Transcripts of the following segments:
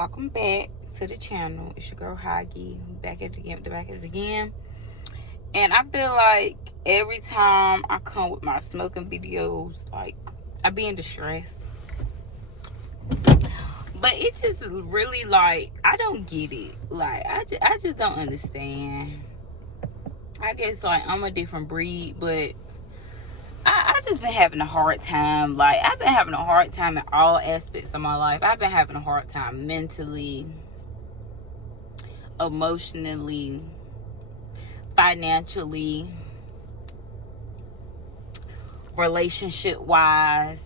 welcome back to the channel. It's your girl Hagi, back at it again. And I feel like every time I come with my smoking videos, like, I be in distress. But it just really, like, I don't get it. Like, I just don't understand. I guess, like, I'm a different breed, but I just been having a hard time. Like, I've been having a hard time in all aspects of my life. I've been having a hard time mentally, emotionally, financially, relationship wise.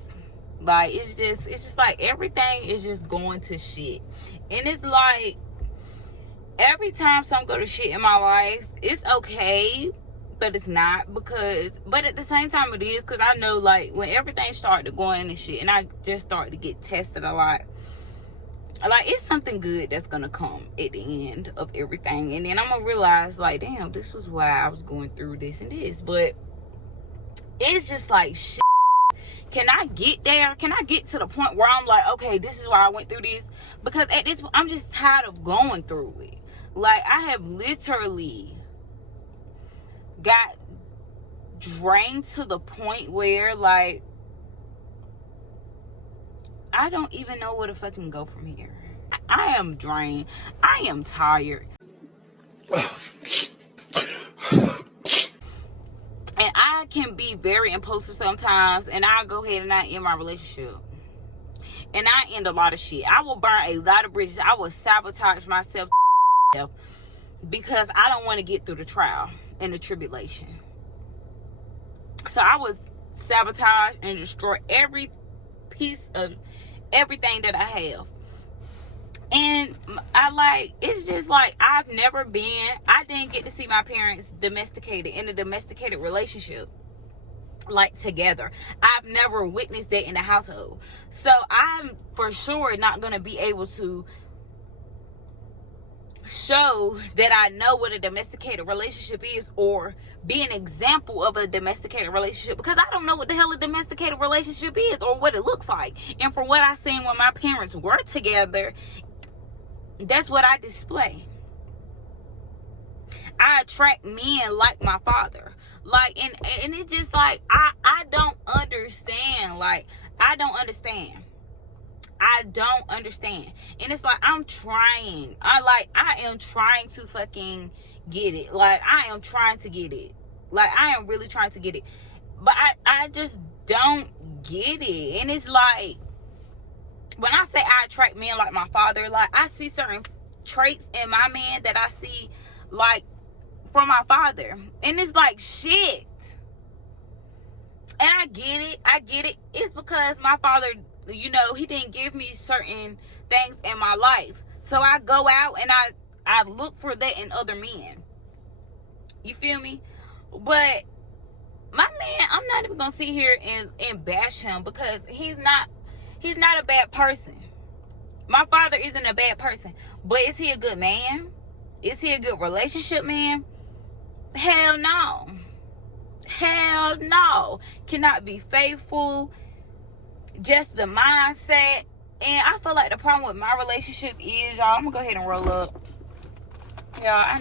Like, it's just like everything is just going to shit. And it's like every time something go to shit in my life, it's okay, but it's not. But at the same time it is, because I know, like, when everything started going and shit and I just started to get tested a lot, like, it's something good that's gonna come at the end of everything. And then I'm gonna realize, like, damn, this was why I was going through this and this. But it's just like, shit, can I get there? Can I get to the point where I'm like, okay, this is why I went through this? Because at this point, I'm just tired of going through it. Like, I have literally got drained to the point where, like, I don't even know where to fucking go from here. I am drained. I am tired. And I can be very impulsive sometimes, and I'll go ahead and I end my relationship. And I end a lot of shit. I will burn a lot of bridges. I will sabotage myself because I don't want to get through the trial and the tribulation. So I would sabotage and destroy every piece of everything that I have. And it's just like, I didn't get to see my parents domesticated, in a domesticated relationship, like, together. I've never witnessed that in a household. So I'm for sure not going to be able to show that I know what a domesticated relationship is, or be an example of a domesticated relationship, because I don't know what the hell a domesticated relationship is or what it looks like. And from what I seen when my parents were together, that's what I display. I attract men like my father. Like, and it's just like, I don't understand. Like, I don't understand. And it's like, I'm trying. I am trying to fucking get it. Like, I am trying to get it. Like, I am really trying to get it. But I just don't get it. And it's like, when I say I attract men like my father, like, I see certain traits in my man that I see, like, from my father. And it's like, shit. And I get it. It's because my father, you know, he didn't give me certain things in my life. So I go out and I look for that in other men. You feel me? But my man, I'm not even gonna sit here and bash him, because he's not a bad person. My father isn't a bad person. But is he a good man? Is he a good relationship man? Hell no. Hell no. Cannot be faithful. Just the mindset. And I feel like the problem with my relationship is, y'all, I'm gonna go ahead and roll up. Y'all, I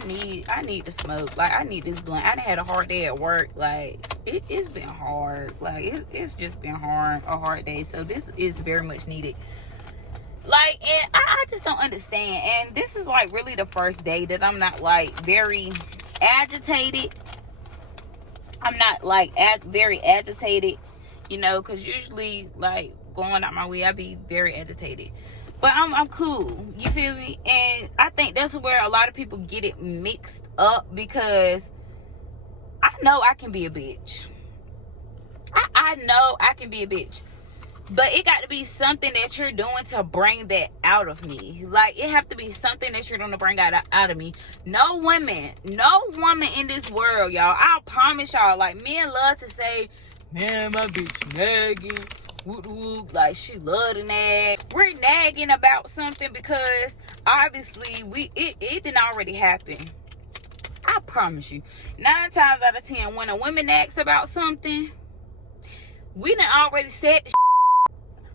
need to smoke. Like, I need this blunt. I done had a hard day at work. Like, it's been hard. Like, it's just been a hard day. So this is very much needed. Like, and I just don't understand. And this is, like, really the first day that I'm not, like, very agitated. I'm not, like, very agitated, you know, because usually, like, going out my way, I be very agitated. But I'm cool, you feel me? And I think that's where a lot of people get it mixed up, because I know I can be a bitch. I know I can be a bitch. But it got to be something that you're doing to bring that out of me. Like, it have to be something that you're going to bring out of me. No woman in this world, y'all, I promise y'all, like, men love to say, man, my bitch nagging, whoop whoop, like, she love to nag. We're nagging about something because obviously it didn't already happen. I promise you, 9 times out of 10, when a woman nags about something, we done already said the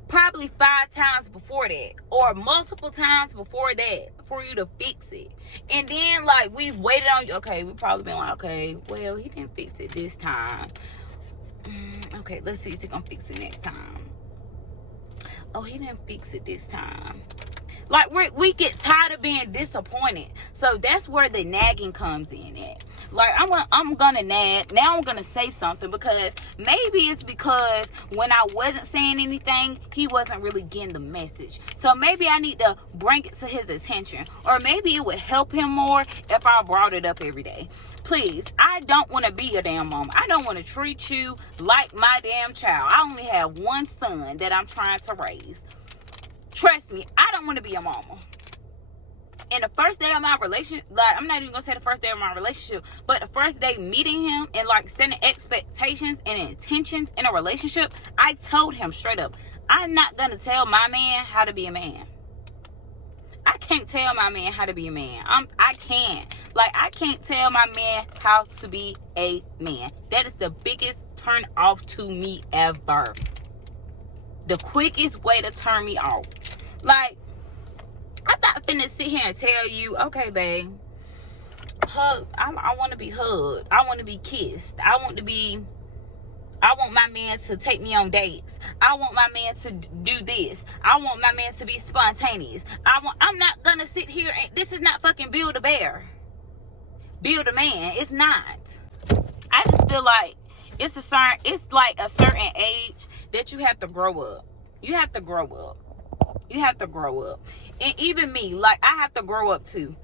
probably probably 5 times before that, or multiple times before that, for you to fix it. And then, like, we've waited on you. Okay, we've probably been like, okay, well, he didn't fix it this time. Okay, let's see if he's gonna fix it next time. Oh, he didn't fix it this time. Like, we get tired of being disappointed. So that's where the nagging comes in at. Like, I'm gonna nag. Now I'm gonna say something, because maybe it's because when I wasn't saying anything, he wasn't really getting the message. So maybe I need to bring it to his attention. Or maybe it would help him more if I brought it up every day. Please, I don't want to be your damn mom. I don't want to treat you like my damn child. I only have one son that I'm trying to raise. Trust me, I don't want to be a mama. And the first day of my relationship, like, I'm not even gonna say the first day of my relationship, but the first day meeting him and, like, setting expectations and intentions in a relationship, I told him straight up, I'm not gonna tell my man how to be a man. I can't tell my man how to be a man. I can't. Like, I can't tell my man how to be a man. That is the biggest turn off to me ever. The quickest way to turn me off. Like, I'm not finna sit here and tell you, okay, babe, hug. I want to be hugged. I want to be kissed. I want my man to take me on dates. I want my man to do this. I want my man to be spontaneous. I'm not gonna sit here and, this is not fucking Build a Bear. Build a Man. It's not. I just feel like it's like a certain age that you have to grow up. You have to grow up. You have to grow up. And even me, like, I have to grow up too.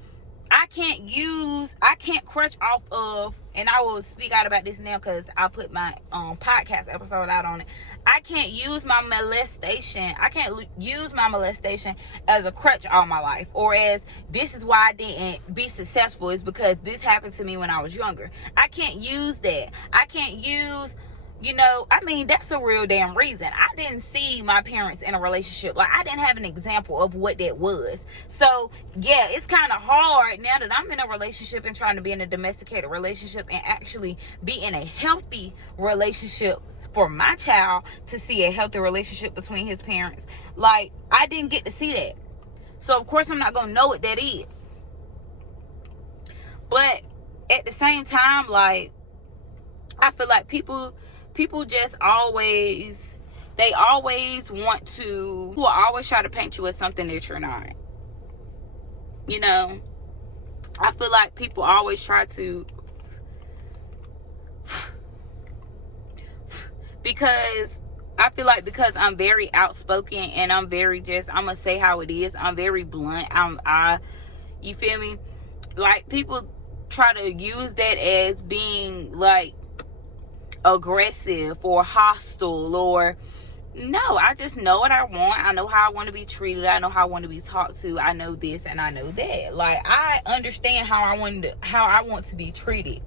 I can't crutch off of, and I will speak out about this now because I put my podcast episode out on it. I can't use my molestation. I can't use my molestation as a crutch all my life, or as this is why I didn't be successful, is because this happened to me when I was younger. I can't use that. I can't use, I mean, that's a real damn reason. I didn't see my parents in a relationship. Like, I didn't have an example of what that was. So, yeah, it's kind of hard now that I'm in a relationship and trying to be in a domesticated relationship and actually be in a healthy relationship for my child, to see a healthy relationship between his parents. Like, I didn't get to see that. So, of course, I'm not going to know what that is. But at the same time, like, I feel like people just always want to, who will always try to paint you as something that you're not. I feel like people always try to, because I feel like because I'm very outspoken and I'm very I'm gonna say how it is. I'm very blunt. You feel me? Like, people try to use that as being like aggressive or hostile, or no, I just know what I want. I know how I want to be treated. I know how I want to be talked to. I know this and I know that. Like, I understand how I want to be treated.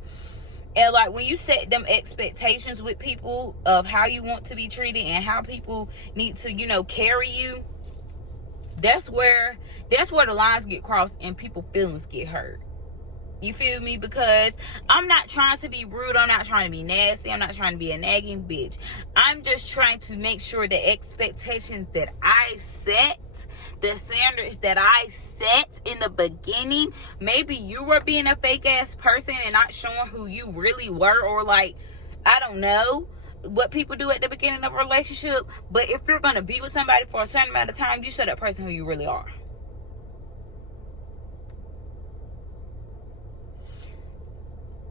And, like, when you set them expectations with people of how you want to be treated and how people need to, carry you, that's where the lines get crossed and people's feelings get hurt. You feel me? Because I'm not trying to be rude. I'm not trying to be nasty. I'm not trying to be a nagging bitch. I'm just trying to make sure the expectations that I set, the standards that I set in the beginning, maybe you were being a fake ass person and not showing who you really were, or, like, I don't know what people do at the beginning of a relationship. But if you're going to be with somebody for a certain amount of time, you show that person who you really are.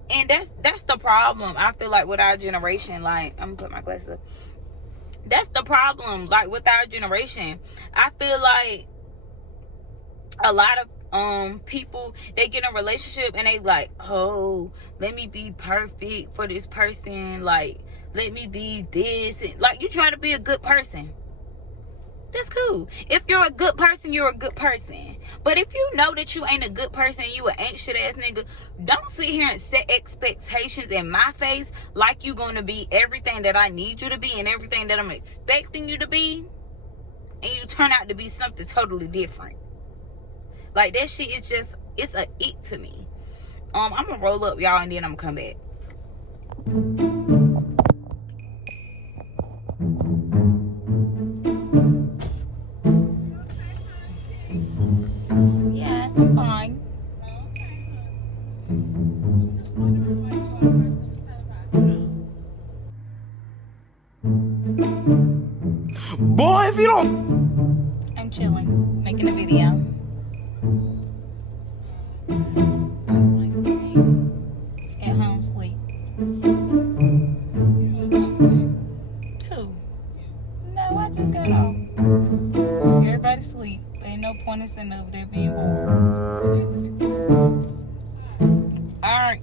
And that's the problem, I feel like, with our generation. Like, I'm gonna put my glasses up. That's the problem, like, with our generation. I feel like a lot of people, they get in a relationship and they like, oh, let me be perfect for this person. Like, let me be this. And, like, you try to be a good person. That's cool. If you're a good person, you're a good person. But if you know that you ain't a good person, you an ain't shit ass nigga, don't sit here and set expectations in my face like you gonna be everything that I need you to be and everything that I'm expecting you to be, and you turn out to be something totally different. Like, that shit is just, it's a ick to me. I'm gonna roll up, y'all, and then I'm gonna come back. Boy, if you don't... I'm chilling, making a video. At home sleep. Who? No, I just got off. Everybody sleep. Ain't no point in sitting over there being bored. Alright.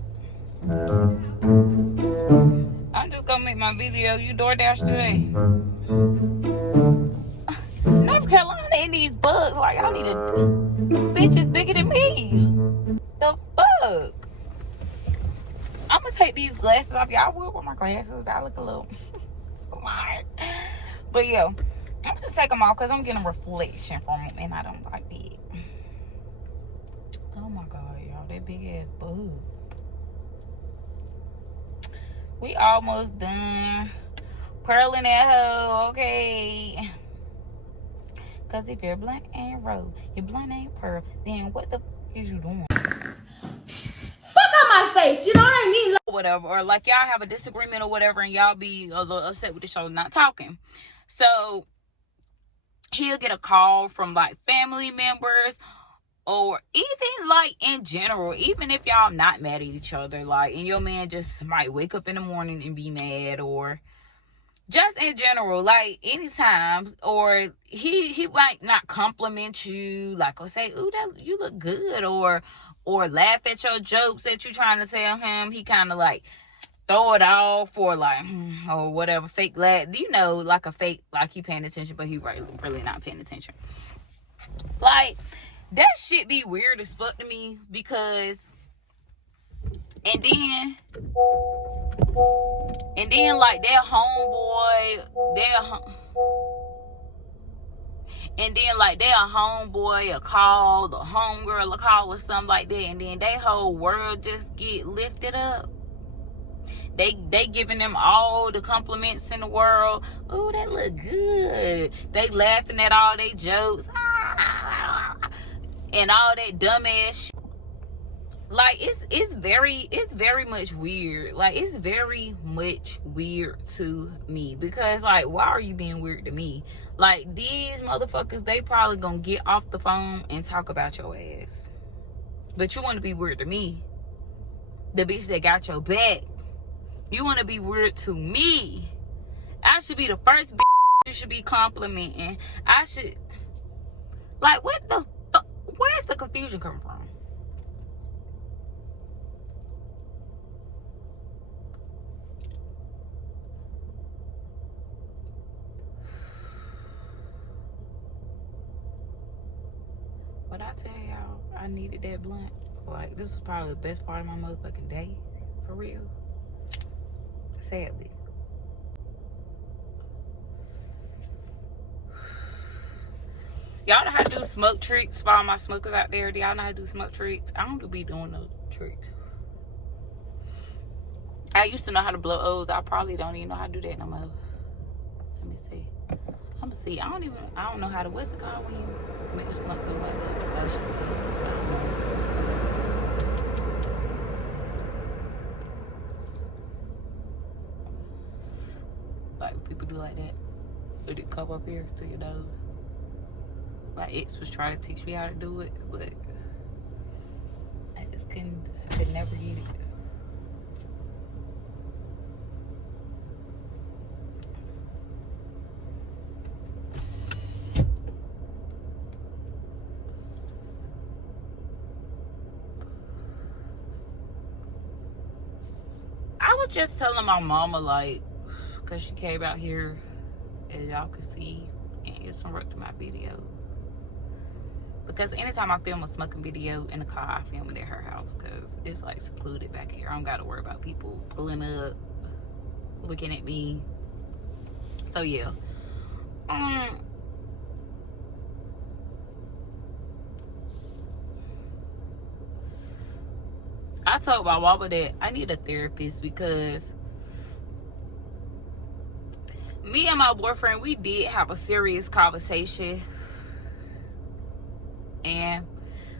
I'm just gonna make my video. You DoorDash today. North Carolina in these bugs. Like, y'all need a bitch is bigger than me. The fuck? I'm gonna take these glasses off. Y'all will wear my glasses. I look a little smart. But yeah, I'm gonna just take them off because I'm getting a reflection from them and I don't like it. Oh my god, y'all, that big ass bug. We almost done pearling that hoe, okay? Cause if you're blunt and roll, your blunt ain't pearl, then what the f is you doing? Fuck on my face, you know what I mean? Whatever, or like y'all have a disagreement or whatever, and y'all be a little upset with each other not talking. So he'll get a call from like family members, or even like in general, even if y'all not mad at each other, like, and your man just might wake up in the morning and be mad, or just in general, like anytime, or he might not compliment you, like, or say, "Ooh, that you look good," or laugh at your jokes that you're trying to tell him. He kind of like throw it off, or like, or whatever, fake laugh, you know, like a fake, like he paying attention, but he really not paying attention. Like, that shit be weird as fuck to me, because and then like that homeboy, and then like that homeboy a call, the homegirl a call or something like that, and then they whole world just get lifted up. They giving them all the compliments in the world. Oh, that look good. They laughing at all they jokes. And all that dumbass shit. Like, it's very much weird. Like, it's very much weird to me, because like, why are you being weird to me? Like, these motherfuckers, they probably gonna get off the phone and talk about your ass, but you want to be weird to me, the bitch that got your back. You want to be weird to me. I should be the first bitch you should be complimenting. I should, like, what the fuck? Where's the confusion coming from? But I tell y'all, I needed that blunt. Like, this was probably the best part of my motherfucking day. For real. Sadly. Y'all know how to do smoke tricks for all my smokers out there? Do y'all know how to do smoke tricks? I don't be doing no tricks. I used to know how to blow O's. I probably don't even know how to do that no more. Let me see. I'm gonna see. I don't know how to, what's it called when you make the smoke go like that? Like people do like that. Let it come up here to your nose. My ex was trying to teach me how to do it, but I just could never get it. I was just telling my mama, like, because she came out here, as y'all could see, and interrupted my video. Because anytime I film a smoking video in the car, I film it at her house, because it's like secluded back here. I don't got to worry about people pulling up, looking at me. So yeah. I told my mama that I need a therapist, because me and my boyfriend, we did have a serious conversation, and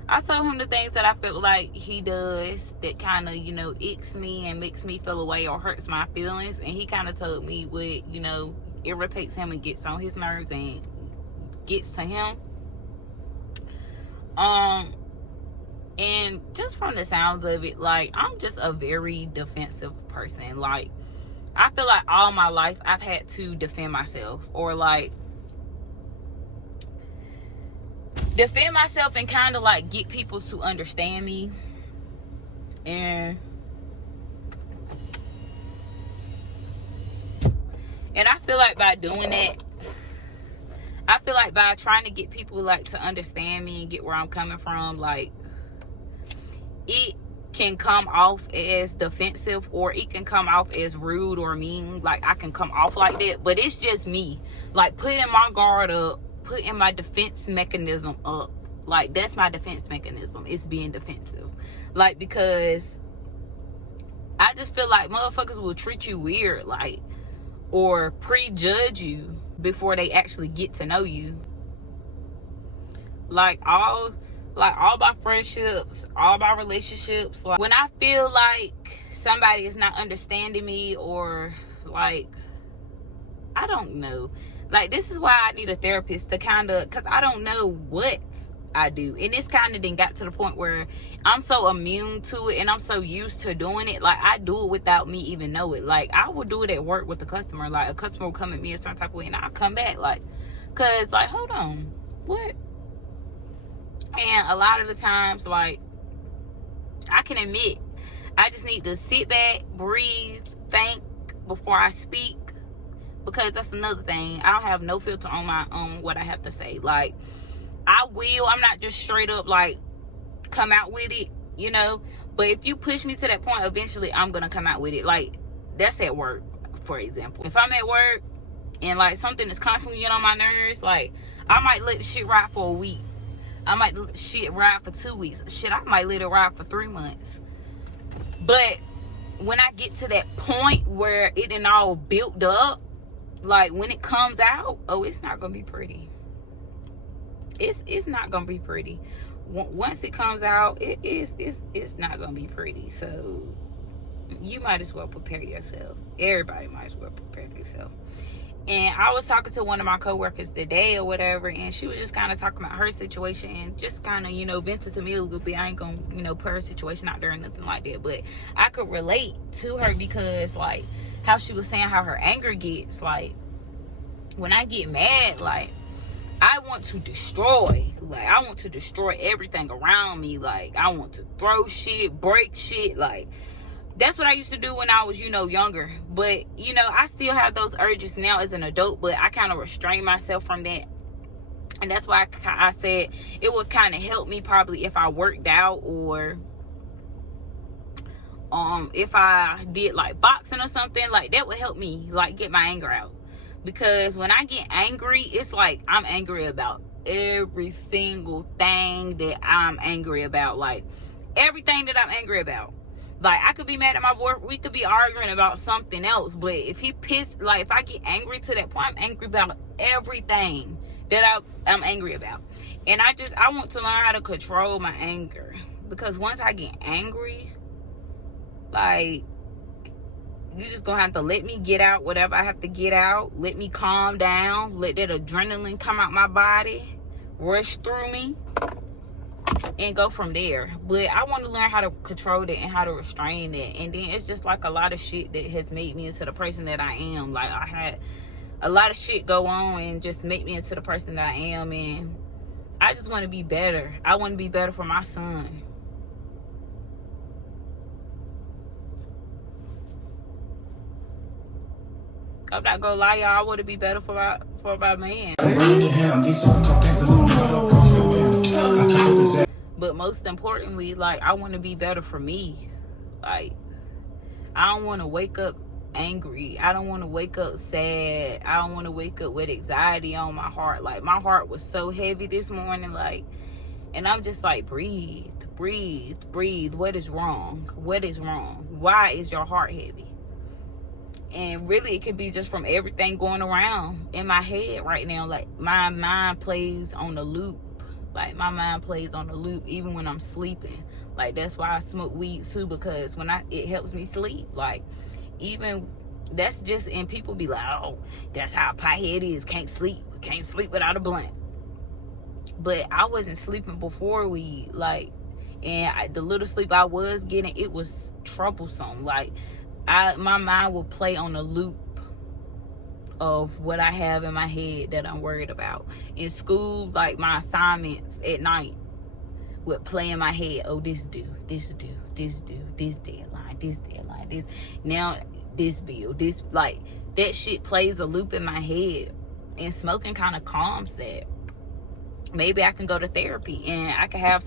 I told him the things that I felt like he does that kind of, you know, icks me and makes me feel away or hurts my feelings, and he kind of told me what, you know, irritates him and gets on his nerves and gets to him. And just from the sounds of it, like, I'm just a very defensive person. Like, I feel like all my life I've had to defend myself, or like defend myself and kind of like get people to understand me. And I feel like by doing that, I feel like by trying to get people like to understand me and get where I'm coming from, like, it can come off as defensive, or it can come off as rude or mean. Like, I can come off like that, but it's just me, like, putting my guard up, putting my defense mechanism up. Like, that's my defense mechanism. It's being defensive. Like, because I just feel like motherfuckers will treat you weird, like, or prejudge you before they actually get to know you. Like all my friendships, all my relationships, like, when I feel like somebody is not understanding me, or like, I don't know, like, this is why I need a therapist to kind of, because I don't know what I do. And this kind of then got to the point where I'm so immune to it and I'm so used to doing it. Like, I do it without me even know it. Like, I would do it at work with a customer. Like, a customer will come at me a certain type of way and I'll come back, like, cause like, hold on, what? And a lot of the times, like, I can admit, I just need to sit back, breathe, think before I speak, because that's another thing. I don't have no filter on what I have to say. Like, I'm not just straight up like come out with it, you know. But if you push me to that point, eventually I'm gonna come out with it. Like, that's at work, for example. If I'm at work and like something is constantly getting on my nerves, like, I might let the shit ride for a week. I might let shit ride for 2 weeks. Shit, I might let it ride for 3 months. But when I get to that point where it and all built up, like, when it comes out, oh, it's not gonna be pretty. It's not gonna be pretty. Once it comes out, it's not gonna be pretty. So you might as well prepare yourself. Everybody might as well prepare themselves. And I was talking to one of my coworkers today or whatever, and she was just kind of talking about her situation and just kind of, you know, vented to me a little bit. I ain't gonna, you know, put her situation out there or nothing like that, but I could relate to her because, like, how she was saying how her anger gets. Like, when I get mad, like, I want to destroy. Like, I want to destroy everything around me. Like, I want to throw shit, break shit. Like, that's what I used to do when I was, you know, younger. But, you know, I still have those urges now as an adult, but I kind of restrain myself from that. And that's why I said it would kind of help me probably if I worked out, or if I did like boxing or something. Like, that would help me, like, get my anger out. Because when I get angry, it's like I'm angry about every single thing that I'm angry about. Like, everything that I'm angry about. Like, I could be mad at my boy, we could be arguing about something else, but if he pissed, like, if I get angry to that point, I'm angry about everything that I'm angry about. And I want to learn how to control my anger, because once I get angry, like, you just gonna have to let me get out whatever I have to get out, let me calm down, let that adrenaline come out my body, rush through me, and go from there. But I want to learn how to control that and how to restrain that. And then it's just like a lot of shit that has made me into the person that I am. Like, I had a lot of shit go on and just make me into the person that I am. And I just want to be better. I want to be better for my son. I'm not gonna lie, y'all. I want to be better for my man. But most importantly, like, I want to be better for me. Like, I don't want to wake up angry. I don't want to wake up sad. I don't want to wake up with anxiety on my heart. Like, my heart was so heavy this morning, like, and I'm just like, breathe, breathe, breathe. What is wrong? What is wrong? Why is your heart heavy? And really, it could be just from everything going around in my head right now. Like, my mind plays on the loop. Like, my mind plays on the loop even when I'm sleeping. Like, that's why I smoke weed too, because it helps me sleep. Like, even that's just, and people be like, oh, that's how a pothead is. Can't sleep without a blunt. But I wasn't sleeping before weed, like, and the little sleep I was getting, it was troublesome. Like, my mind will play on a loop of what I have in my head that I'm worried about. In school, like, my assignments at night would play in my head. Oh, this due, this deadline, this. Now, this bill, this, like, that shit plays a loop in my head. And smoking kind of calms that. Maybe I can go to therapy and I can have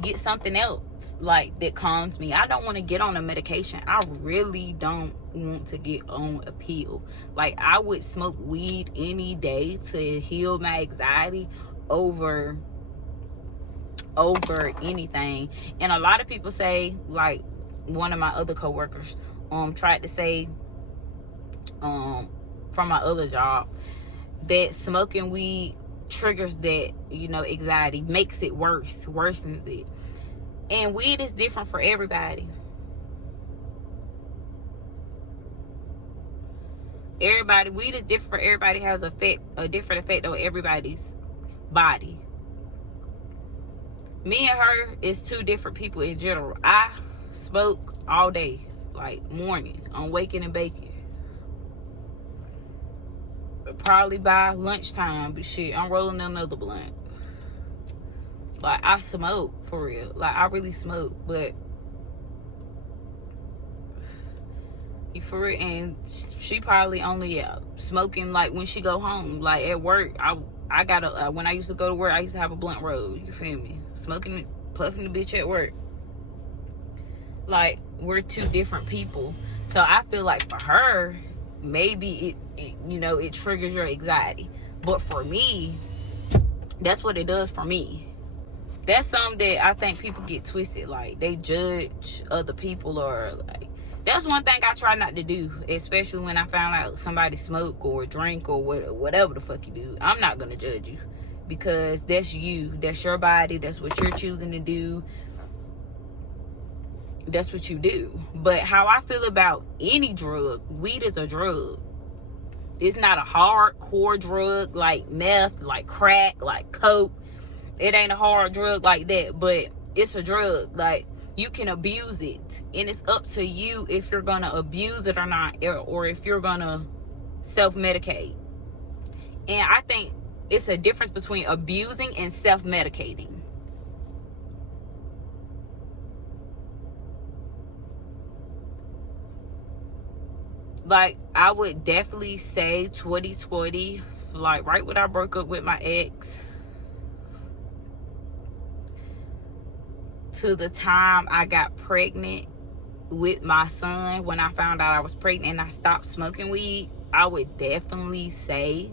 get something else, like, that calms me. I don't want to get on a medication. I really don't want to get on a pill. Like, I would smoke weed any day to heal my anxiety over anything. And a lot of people say, like, one of my other coworkers tried to say from my other job that smoking weed triggers that, anxiety, makes it worsens it. And weed is different for everybody. Weed is different for everybody, has a different effect on everybody's body. Me and her is two different people in general. I smoke all day, like, morning, on waking and baking. Probably by lunchtime, but shit, I'm rolling another blunt. Like, I smoke for real. Like, I really smoke, but for real. And she probably only smoking, like, when she go home. Like, at work, I gotta when I used to go to work, I used to have a blunt roll. You feel me? Smoking, puffing the bitch at work. Like, we're two different people. So I feel like for her, maybe it triggers your anxiety. But for me, that's what it does for me. That's something that I think people get twisted. Like, they judge other people, or, like, that's one thing I try not to do, especially when I find out somebody smoke or drink or whatever the fuck you do. I'm not gonna judge you, because that's you, that's your body, that's what you're choosing to do, that's what you do. But how I feel about any drug, weed is a drug. It's not a hardcore drug like meth, like crack, like coke. It ain't a hard drug like that, but it's a drug. Like, you can abuse it, and it's up to you if you're gonna abuse it or not, or if you're gonna self-medicate. And I think it's a difference between abusing and self-medicating. Like, I would definitely say 2020, like, right when I broke up with my ex, to the time I got pregnant with my son, when I found out I was pregnant and I stopped smoking weed, I would definitely say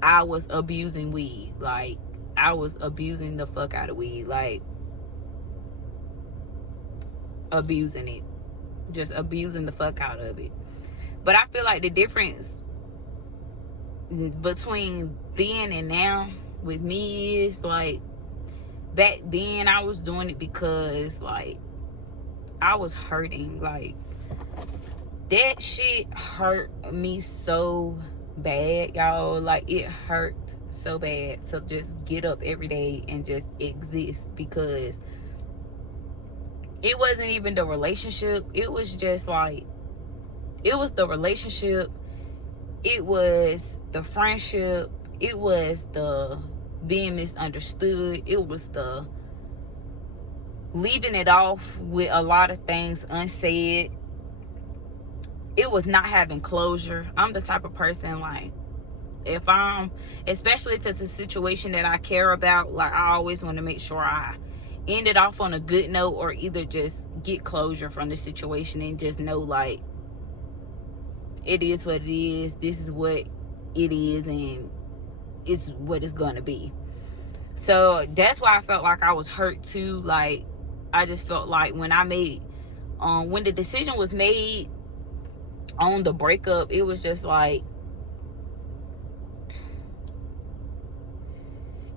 I was abusing weed. Like, I was abusing the fuck out of weed. Like, abusing it. Just abusing the fuck out of it. But I feel like the difference between then and now with me is, like, back then I was doing it because, like, I was hurting. Like, that shit hurt me so bad, y'all. Like, it hurt so bad to just get up every day and just exist, because it wasn't even the relationship. It was just, like, it was the relationship, it was the friendship, it was the being misunderstood, it was the leaving it off with a lot of things unsaid, it was not having closure. I'm the type of person, like, especially if it's a situation that I care about, like, I always want to make sure I end it off on a good note, or either just get closure from the situation and just know, like, it is what it is, this is what it is, and it's what it's gonna be. So that's why I felt like I was hurt too. Like, I just felt like when the decision was made on the breakup, it was just like,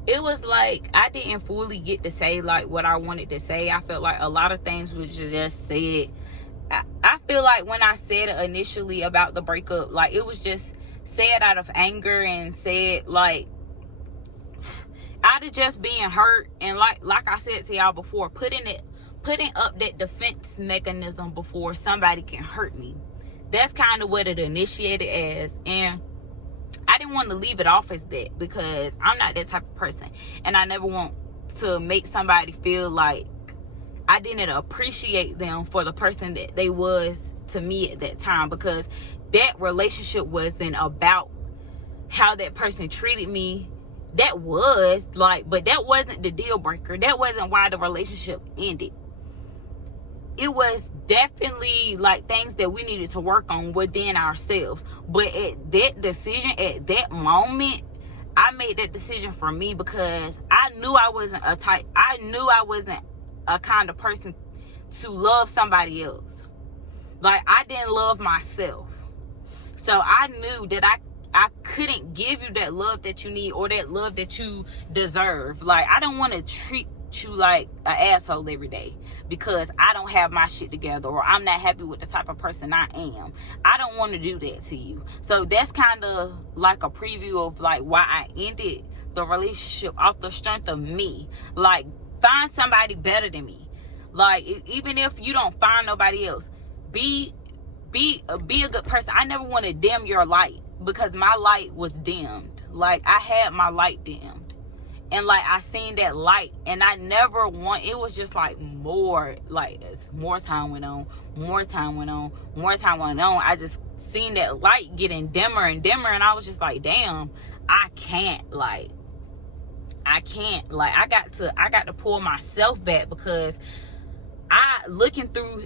it was like I didn't fully get to say, like, what I wanted to say. I felt like a lot of things was just said. I feel like when I said it initially about the breakup, like, it was just said out of anger and said, like, out of just being hurt. And like I said to y'all before, putting up that defense mechanism before somebody can hurt me. That's kind of what it initiated as. And I didn't want to leave it off as that, because I'm not that type of person. And I never want to make somebody feel like I didn't appreciate them for the person that they was to me at that time, because that relationship wasn't about how that person treated me. That was like, but that wasn't the deal breaker. That wasn't why the relationship ended. It was definitely like things that we needed to work on within ourselves. But at that decision, at that moment, I made that decision for me, because I knew I wasn't a kind of person to love somebody else. Like, I didn't love myself. So I knew that I couldn't give you that love that you need, or that love that you deserve. Like, I don't want to treat you like an asshole every day because I don't have my shit together, or I'm not happy with the type of person I am. I don't want to do that to you. So that's kind of like a preview of like why I ended the relationship off the strength of me. Like, find somebody better than me. Like, even if you don't find nobody else, be a good person. I never want to dim your light, because my light was dimmed. Like, I had my light dimmed. And like, I seen that light, and I never want, it was just like more, like, as more time went on, I just seen that light getting dimmer and dimmer, and I was just like, damn, I got to pull myself back, because I looking through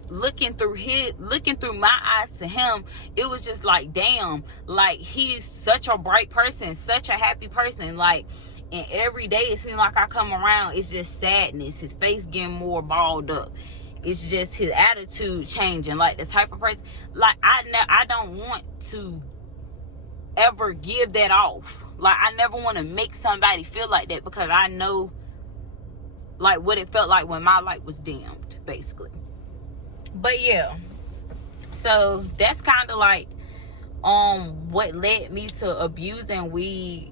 my eyes to him, it was just like, damn, like, he's such a bright person, such a happy person, like, and every day it seems like I come around, it's just sadness. His face getting more balled up. It's just his attitude changing. Like, the type of person, like, I don't want to ever give that off. Like, I never want to make somebody feel like that, because I know like what it felt like when my light was dimmed, basically. But yeah, so that's kind of like what led me to abusing weed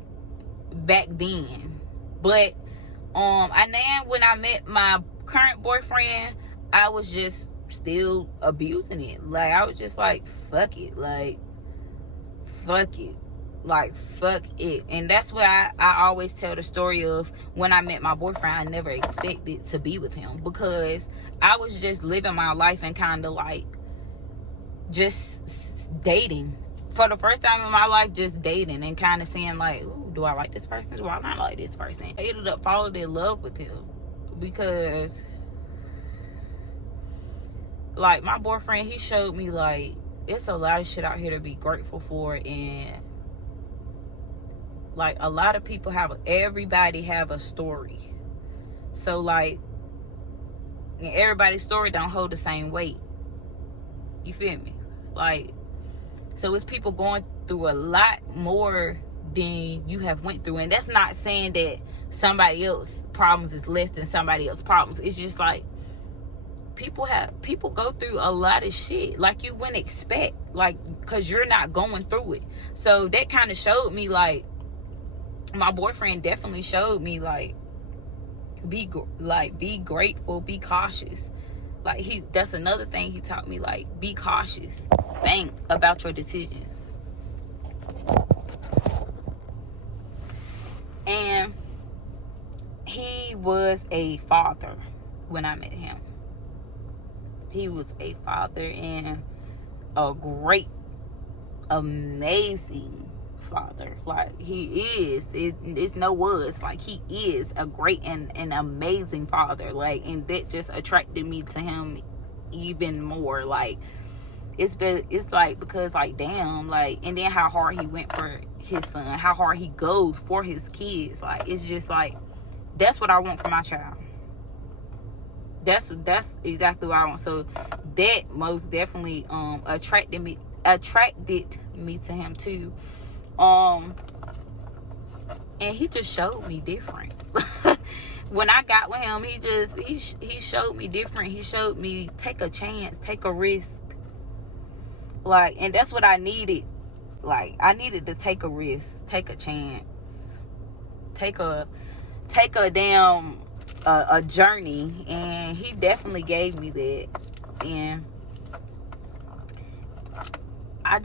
back then. But when I met my current boyfriend, I was just still abusing it. Like, I was just like, fuck it, fuck it. And that's why I always tell the story of when I met my boyfriend, I never expected to be with him, because I was just living my life and kind of like just dating for the first time in my life, just dating and kind of seeing like, ooh, do I like this person? Do I not like this person? I ended up falling in love with him, because like, my boyfriend, he showed me like it's a lot of shit out here to be grateful for. And like, a lot of people everybody have a story. So like, everybody's story don't hold the same weight. You feel me? Like, so it's people going through a lot more than you have went through. And that's not saying that somebody else's problems is less than somebody else's problems. It's just like, people go through a lot of shit like you wouldn't expect, like, because you're not going through it. So that kind of showed me, like, my boyfriend definitely showed me like be grateful, be cautious. Like, that's another thing he taught me, like, be cautious, think about your decisions. And he was a father when I met him. He was a father, and a great, amazing father. Like, he is, it's no was, like, he is a great and amazing father. Like, and that just attracted me to him even more. Like, it's like, because like, damn, like, and then how hard he went for his son, how hard he goes for his kids. Like, it's just like, that's what I want for my child. That's exactly what I want. So that most definitely attracted me to him too. And he just showed me different. When I got with him, he showed me different. He showed me take a chance, take a risk. Like, and that's what I needed. Like, I needed to take a risk, take a chance, take a damn a journey, and he definitely gave me that. And I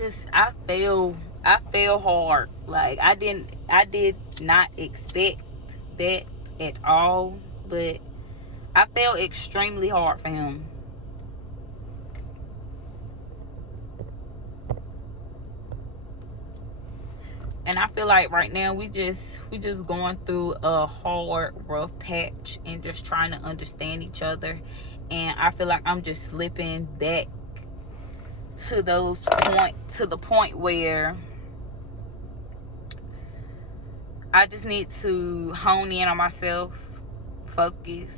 fell hard. Like, I did not expect that at all, but I fell extremely hard for him. And I feel like right now we just going through a hard, rough patch and just trying to understand each other. And I feel like I'm just slipping back to the point where I just need to hone in on myself, focus,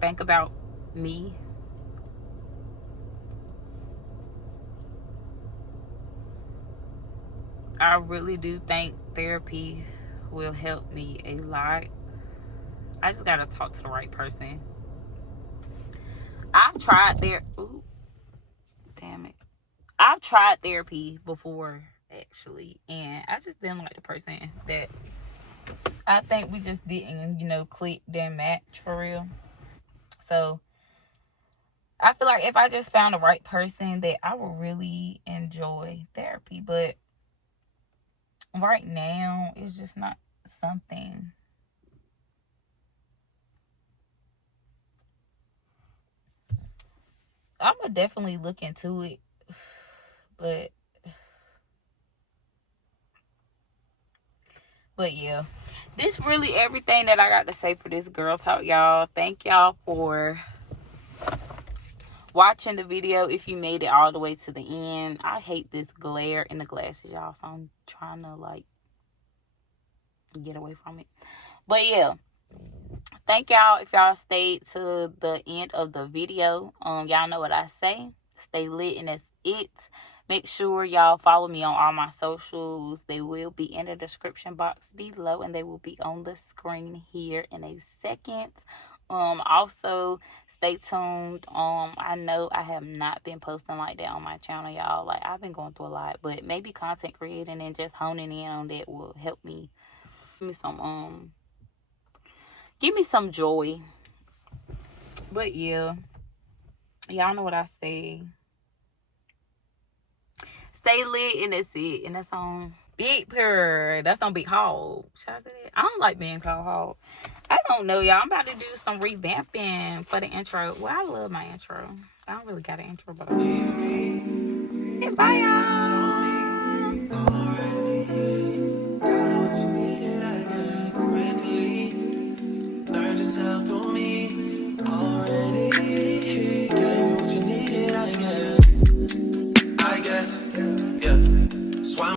think about me. I really do think therapy will help me a lot. I just gotta talk to the right person. I've tried I've tried therapy before, actually, and I just didn't like the person. That I think we just didn't, click, didn't match for real. So I feel like if I just found the right person, that I would really enjoy therapy. But right now, it's just not something. I'm gonna definitely look into it, but yeah, this really everything that I got to say for this girl talk, y'all. Thank y'all for watching the video. If you made it all the way to the end, I hate this glare in the glasses, y'all, so I'm trying to like get away from it. But yeah, thank y'all if y'all stayed to the end of the video. Y'all know what I say, stay lit, and that's it. Make sure y'all follow me on all my socials. They will be in the description box below, and they will be on the screen here in a second. Also, stay tuned. I know I have not been posting like that on my channel, y'all. Like, I've been going through a lot, but maybe content creating and just honing in on that will help me. Give me some joy. But yeah, y'all know what I say. Stay lit, and that's it. And that's on Big Purr. That's on Big Hog. Should I say that? I don't like being called Hog. I don't know, y'all. I'm about to do some revamping for the intro. Well, I love my intro. I don't really got an intro, but I love it. Bye, y'all.